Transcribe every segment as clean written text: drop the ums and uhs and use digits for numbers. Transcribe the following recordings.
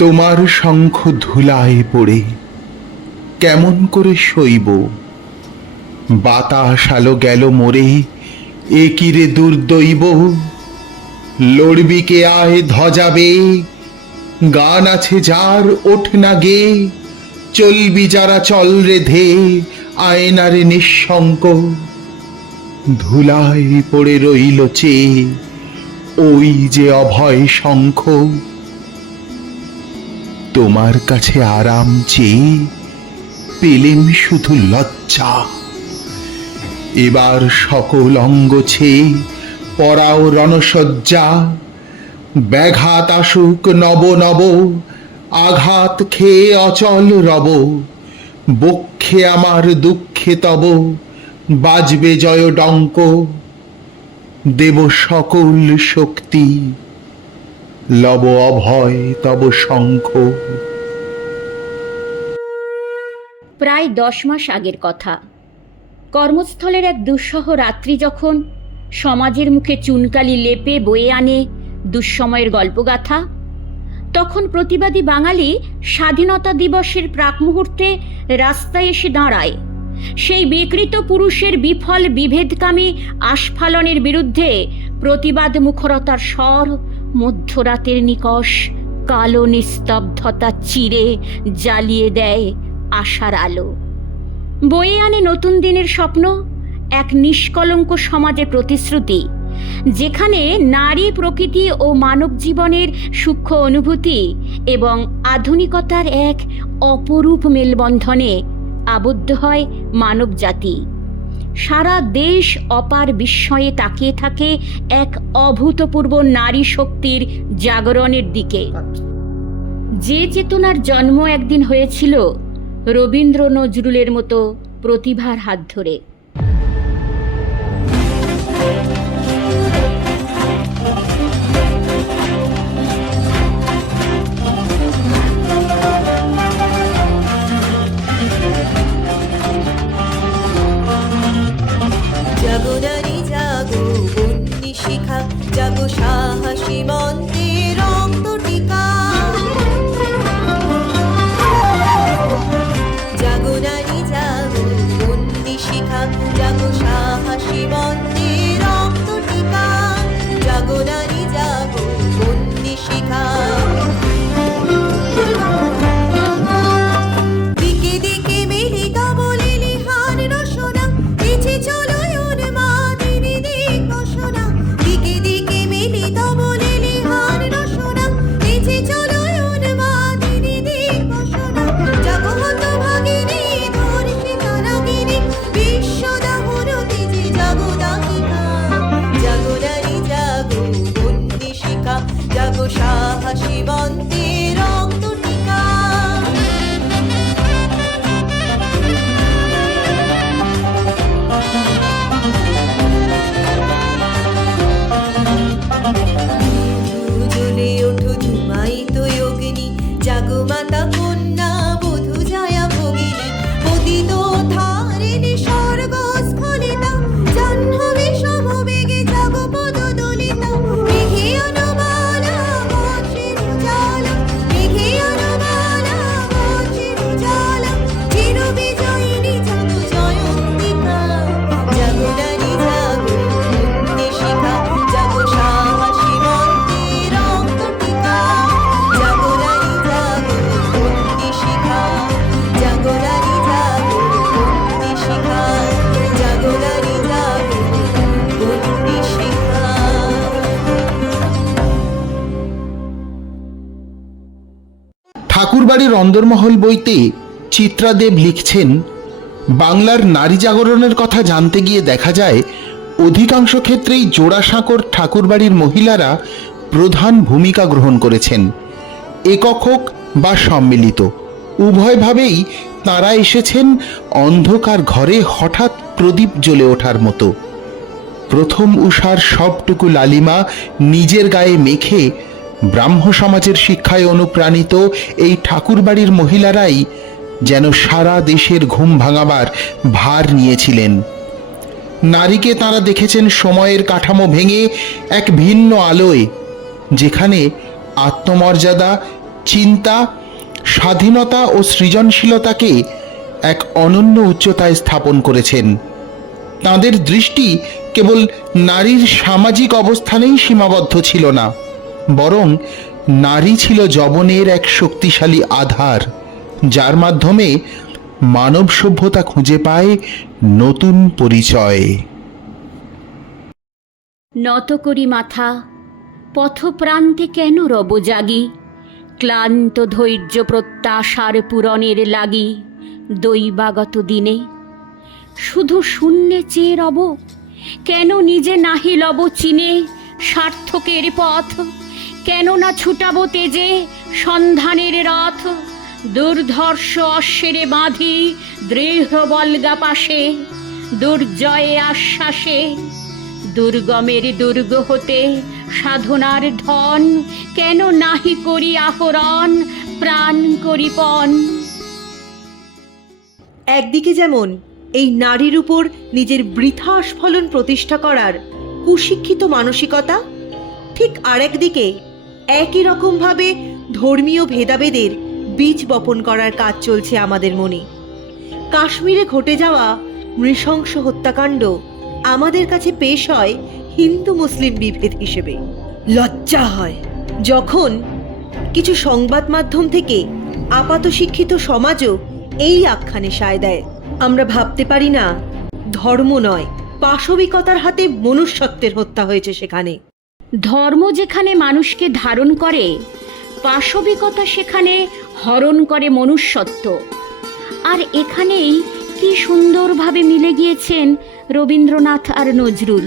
তোমার শঙ্খ ধুলায় পড়ে কেমন করে সইব? বাতাস আলো গেল মোরে, এ কি রে দুর্দৈব। লড়বি কে আয় ধ্বজাবে, গান আছে যার ওঠ না গে। চলবি যারা চল রে ধে, আয়নারে নিঃশঙ্ক। ধুলায় পড়ে রইল চেয়ে ওই যে অভয় শঙ্খ। তোমার কাছে আরাম চেয়ে পেলেম শুধু লজ্জা। এবার সকল অঙ্গ ছেয়ে পরাও রণসজ্জা। ব্যাঘাত আসুক নব নব, আঘাত খেয়ে অচল রব। বক্ষে আমার দুঃখে তব বাজবে জয় ডঙ্ক। দেব সকল শক্তি, লব অভয় তব শঙ্খ। প্রায় 10 মাস আগের কথা। কর্মস্থলের এক দুঃসহ রাত্রি যখন সমাজের মুখে চুনকালি লেপে বয়ে আনে দুঃসময়ের গল্পগাথা, তখন প্রতিবাদী বাঙালি স্বাধীনতা দিবসের প্রাক মুহূর্তে রাস্তায় এসে দাঁড়ায় সেই বিকৃত পুরুষের বিফল বিভেদকামী আস্ফালনের বিরুদ্ধে। প্রতিবাদ মুখরতার স্বর মধ্যরাতের নিকষ কালো নিস্তব্ধতা চিরে জ্বালিয়ে দেয় আশার আলো। বয়ে আনে নতুন দিনের স্বপ্ন, এক নিষ্কলঙ্ক সমাজের প্রতিশ্রুতি, যেখানে নারী, প্রকৃতি ও মানব জীবনের সূক্ষ্ম অনুভূতি এবং আধুনিকতার এক অপরূপ মেলবন্ধনে আবদ্ধ হয় মানব জাতি। সারা দেশ অপার বিস্ময়ে তাকিয়ে থাকে এক অভূতপূর্ব নারী শক্তির জাগরণের দিকে, যে চেতনার জন্ম একদিন হয়েছিল রবীন্দ্র নজরুলের মতো প্রতিভার হাত ধরে। জাগো নারী জাগো, বন্যী শিখা জাগো, সাহসী মন্ত্রে রক্ত টিকা। জাগো নারী জাগো, বন্যী শিখা জাগো, সাহসী মন্ত্রে রক্ত টিকা। জাগো নারী জাগো, বন্যী শিখা। দিকে দিকে মিলিত বলে লিহান রসনা, পিছে চলো উন্মাদিনী দিক বসনা। দিকে দিকে মিলিত বলে লিহান রসনা, পিছে চলো উন্মাদিনী দিক বসনা। জাগো হতভাগিনী ধর্ষিতা রাগিনী, বিশ্বদাহরতি যে জাগো দাহিকা। জাগো নারী জাগো, বন্যী শিখা জাগো, সাহসী মন্ত্রে রক্ত টিকা। জ্বলে ওঠো ধুমায়িত অগ্নি, জাগো মাতা কন্যা বধূ ছায়া ভগিনী। পতিত ধারিণী স্বর্গ স্খলিতা, জাহ্নবী সমবেগে জাগো পদদলিতা। মেঘে অনুবালা বর্ষের উজালা, মেঘে অনুবালা বর্ষের উজালা। চির বিজয়িনী জাগো জয়ন্তিকা। জাগো নারী জাগো, বন্যী শিখা জাগো, সাহসী মন্ত্রে রক্ত টিকা। জাগো নারী জাগো, বন্যী শিখা জাগো, নারী জাগো, বন্যী শিখা জাগো, নারী জাগো, বন্যী শিখা। ঠাকুরবাড়ির অন্দরমহল বইতে চিত্রাদেব লিখছেন, বাংলার নারী জাগরণের কথা জানতে গিয়ে দেখা যায় অধিকাংশ ক্ষেত্রেই জোড়াসাঁকোর ঠাকুরবাড়ির মহিলারা প্রধান ভূমিকা গ্রহণ করেছেন। একক হোক বা সম্মিলিত, উভয়ভাবেই তাঁরা এসেছেন অন্ধকার ঘরে হঠাৎ প্রদীপ জ্বলে ওঠার মতো। প্রথম উষার সবটুকু লালিমা নিজের গায়ে মেখে ব্রাহ্ম সমাজের শিক্ষায় অনুপ্রাণিত এই ঠাকুরবাড়ির মহিলারাই যেন সারা দেশের ঘুম ভাঙাবার ভার নিয়েছিলেন। নারীকে তাঁরা দেখেছেন সময়ের কাঠামো ভেঙে এক ভিন্ন আলোয়, যেখানে আত্মমর্যাদা চিন্তা, স্বাধীনতা ও সৃজনশীলতাকে এক অনন্য উচ্চতায় স্থাপন করেছেন। তাঁদের দৃষ্টি কেবল নারীর সামাজিক অবস্থানেই সীমাবদ্ধ ছিল না, বরং নারী ছিল যবনের এক শক্তিশালী আধার, যার মাধ্যমে মানব সভ্যতা খুঁজে পায় নতুন পরিচয়। নত করি মাথা, পথপ্রান্তে কেন রব জাগি, ক্লান্ত ধৈর্য প্রত্যাশার পূরণের লাগি দৈবাগত দিনে। শুধু শূন্যে চেয়ে রব, কেন নিজে নাহি লব চিনে সার্থকের পথ, কেন না ছুটাব তেজে সন্ধানের রথ, দুর্ধর্ষ অশ্বেরে বাঁধি দৃঢ় বলগা পাশে, দুর্জয়ে আশ্বাসে। দুর্গমের দুর্গ হতে সাধনার ধন, কেন নাহি করি আহরণ প্রাণ করিপন। একদিকে যেমন এই নারীর উপর নিজের বৃথা আস্ফলন প্রতিষ্ঠা করার কুশিক্ষিত মানসিকতা, ঠিক আরেকদিকে একই রকমভাবে ধর্মীয় ভেদাভেদের বীজ বপন করার কাজ চলছে আমাদের মনে। কাশ্মীরে ঘটে যাওয়া নৃশংস হত্যাকাণ্ড আমাদের কাছে পেশ হয় হিন্দু মুসলিম বিভেদ হিসেবে। লজ্জা হয় যখন কিছু সংবাদ মাধ্যম থেকে আপাত শিক্ষিত সমাজও এই আখ্যানে সায় দেয়। আমরা ভাবতে পারি না ধর্ম নয়, পাশবিকতার হাতে মনুষ্যত্বের হত্যা হয়েছে সেখানে। ধর্ম যেখানে মানুষকে ধারণ করে, পাশবিকতা সেখানে হরণ করে মনুষ্যত্ব। আর এখানেই কি সুন্দরভাবে মিলে গিয়েছেন রবীন্দ্রনাথ আর নজরুল।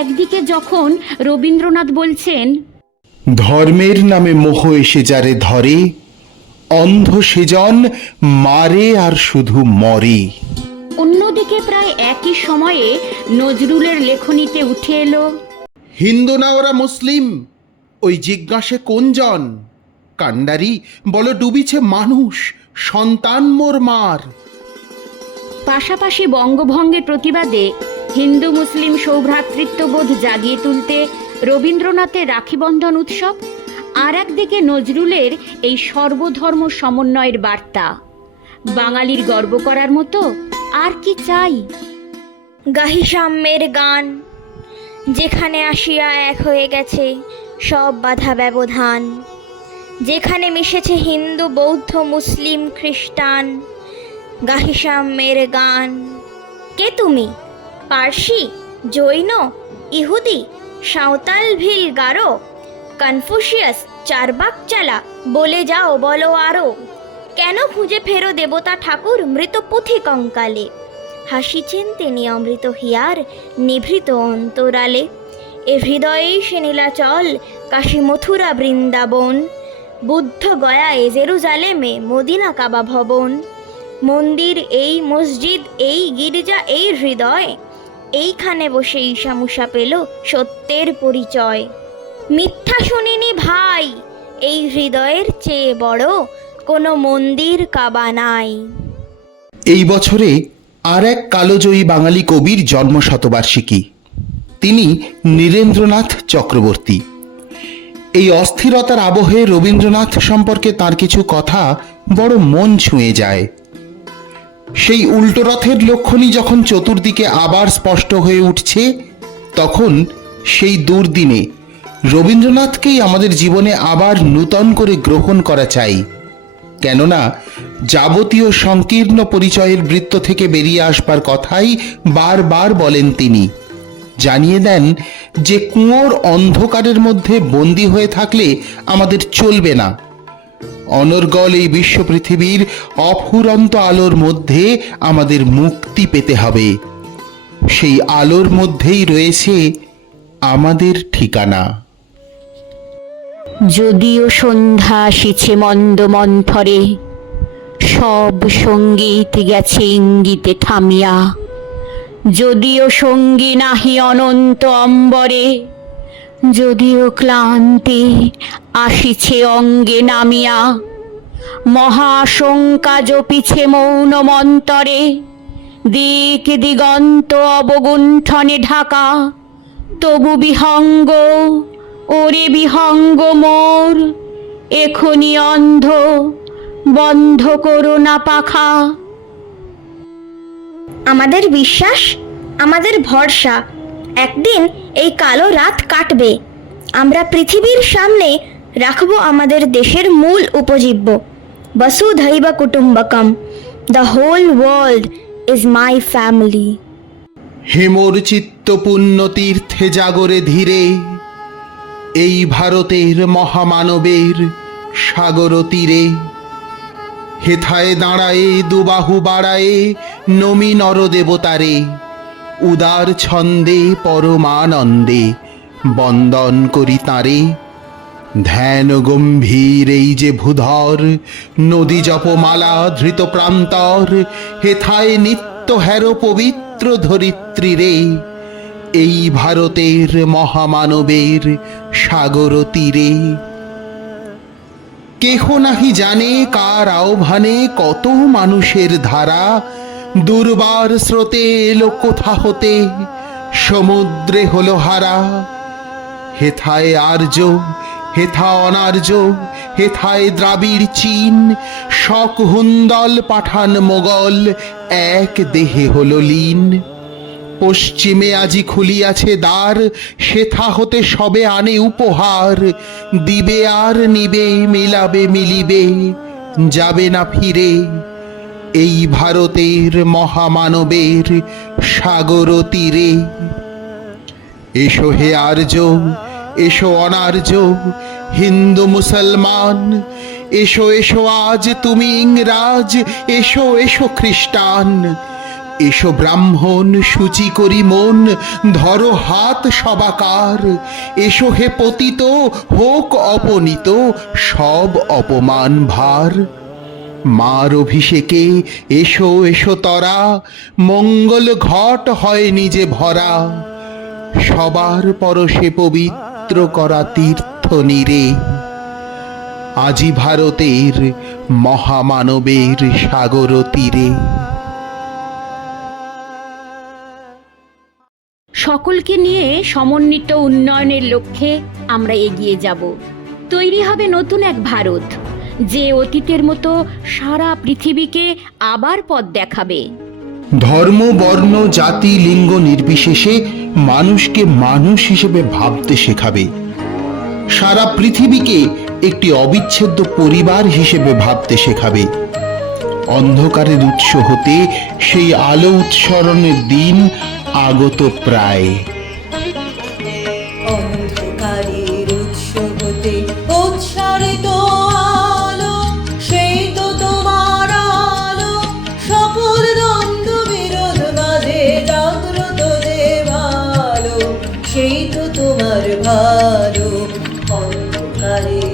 একদিকে যখন রবীন্দ্রনাথ বলছেন, ধর্মের নামে মোহ এসে যারে ধরে, অন্ধ সেজন মারে আর শুধু মরে। অন্যদিকে প্রায় একই সময়ে নজরুলের লেখনীতে উঠে এলো, হিন্দু না ওরা মুসলিম, ওই জিজ্ঞাসে কোনজন, কান্ডারি বল ডুবিছে মানুষ, সন্তান মোর মার। পাশাপাশি বঙ্গভঙ্গের প্রতিবাদে হিন্দু মুসলিম সৌভ্রাতৃত্ববোধ জাগিয়ে তুলতে রবীন্দ্রনাথের রাখিবন্ধন উৎসব, আর একদিকে নজরুলের এই সর্বধর্ম সমন্বয়ের বার্তা। বাঙালির গর্ব করার মতো আর কি চাই। গাহি সাম্যের গান, যেখানে আসিয়া এক হয়ে গেছে সব বাধা ব্যবধান, যেখানে মিশেছে হিন্দু বৌদ্ধ মুসলিম খ্রিস্টান। গাহি সাম্যের গান। কে তুমি? পার্সি, জৈন, ইহুদি, সাঁওতাল, ভিল, গারো, কনফুসিয়াস, চারবাক চালা, বলে যাও বলো আরো। কেন খুঁজে ফেরো দেবতা ঠাকুর মৃত পুঁথি কঙ্কালে? হাসিছেন তিনি অমৃত হিয়ার নিভৃত অন্তরালে। এ হৃদয়েই সে নীলাচল, কাশী মথুরা বৃন্দাবন, বুদ্ধ গয়ায় জেরুজালেমে মদিনা কাবা ভবন। মন্দির এই, মসজিদ এই, গির্জা এই হৃদয়, এইখানে বসে ঈশা মুসা পেল সত্যের পরিচয়। মিথ্যা শুনিনি ভাই, এই হৃদয়ের চেয়ে বড় কোনো মন্দির কাবা নাই। এই বছরে আর এক কালোজয়ী বাঙালি কবির জন্মশতবার্ষিকী। তিনি নীরেন্দ্রনাথ চক্রবর্তী। এই অস্থিরতার আবহে রবীন্দ্রনাথ সম্পর্কে তার কিছু কথা বড় মন ছুঁয়ে যায়। সেই উল্টো রথের লক্ষণই যখন চতুর্দিকে আবার স্পষ্ট হয়ে উঠছে, তখন সেই দুর্দিনে রবীন্দ্রনাথকেই আমাদের জীবনে আবার নূতন করে গ্রহণ করা চাই। কেননা যাবতীয় সংকীর্ণ পরিচয়ের বৃত্ত থেকে বেরিয়ে আসবার কথাই বারবার বলেন তিনি। জানিয়ে দেন যে কুয়োর অন্ধকারের মধ্যে বন্দী হয়ে থাকলে আমাদের চলবে না। অনর্গল এই বিশ্ব পৃথিবীর অফুরন্ত আলোর মধ্যে আমাদের মুক্তি পেতে হবে। সেই আলোর মধ্যেই রয়েছে আমাদের ঠিকানা। যদিও সন্ধ্যা আসিছে মন্দ মন্থরে, সব সঙ্গীত গেছে ইঙ্গিতে থামিয়া। যদিও সঙ্গী নাহি অনন্ত অম্বরে, যদিও ক্লান্তি আসিছে অঙ্গে নামিয়া। মহাশঙ্কা জপিছে মৌন মন্তরে, দিক দিগন্ত অবগুণ্ঠনে ঢাকা। তবু বিহঙ্গ, ওরে বিহঙ্গ মোর, এখনি অন্ধ, বন্ধ করো না পাখা। আমাদের বিশ্বাস, আমাদের ভরসা, একদিন এই কালো রাত কাটবে। আমরা পৃথিবীর সামনে রাখবো আমাদের দেশের মূল উপজীব্য, বসুধৈব কুটুম্বকম, the whole world is my family. হেমর চিত্ত পুণ্য তীর্থে জাগরে ধীরে, এই ভারতের মহামানবের সাগর তীরে। হেথায় দাঁড়ায়ে দুবাহু বাড়ায়ে নমি নরদেবতারে, উদার ছন্দে পরমানন্দে বন্দন করি তারে। ধ্যান গম্ভীর এই যে ভূধর, নদী জপমালা ধৃত প্রান্তর, হেথায় নিত্য হের পবিত্র ধরিত্রী রে, এই ভারতের মহামানবের সাগর তীরে। কেহ নাহি জানে কার আহ্বানে কত মানুষের ধারা, দুর্বার স্রোতে এলো কোথা হতে, সমুদ্রে হলো হারা। হেথায় আর্য, হেথা অনার্য, হেথায় দ্রাবিড় চীন, শক হুন্দল পাঠান মোগল, এক দেহে হলো লীন। পশ্চিমে আজি খুলিয়াছে দ্বার, সেথা হতে সবে আনে উপহার, দিবে আর নিবে, মিলাবে মিলিবে, যাবে না ফিরে, এই ভারতের মহামানবের সাগর তীরে। এসো হে আর্য, এসো অনার্য, হিন্দু মুসলমান, এসো এসো আজ তুমি ইংরাজ, এসো এসো খ্রিস্টান, এসো ব্রাহ্মণ সূচি করি মন, ধরো হাত সবাকার, এসো হে পতিত হোক অপনীত সব অপমান ভার। মার অভিষেকে এসো এসো তরা, মঙ্গল ঘট হয় নিজে ভরা, সবার পরশে পবিত্র করা তীর্থ নীরে, আজি ভারতের মহামানবের সাগর তীরে। সকলকে নিয়ে সমন্বিত উন্নয়নের লক্ষ্যে আমরা এগিয়ে যাব। তৈরি হবে নতুন এক ভারত, যে অতীতের মতো সারা পৃথিবীকে আবার পথ দেখাবে। ধর্ম, বর্ণ, জাতি, লিঙ্গ নির্বিশেষে মানুষকে মানুষ হিসেবে ভাবতে শেখাবে। সারা পৃথিবীকে একটি অবিচ্ছেদ্য পরিবার হিসেবে ভাবতে শেখাবে। অন্ধকারের উৎস হতে সেই আলো উৎসরণের দিন আগত প্রায়। অন্ধকারের উৎস হতে উৎসারিত আলো, সেই তো তোমার আলো, সকল দ্বন্দ্ব বিরোধ মাঝে জাগ্রত যে ভালো, সেই তো তোমার ভালো। অন্ধকারের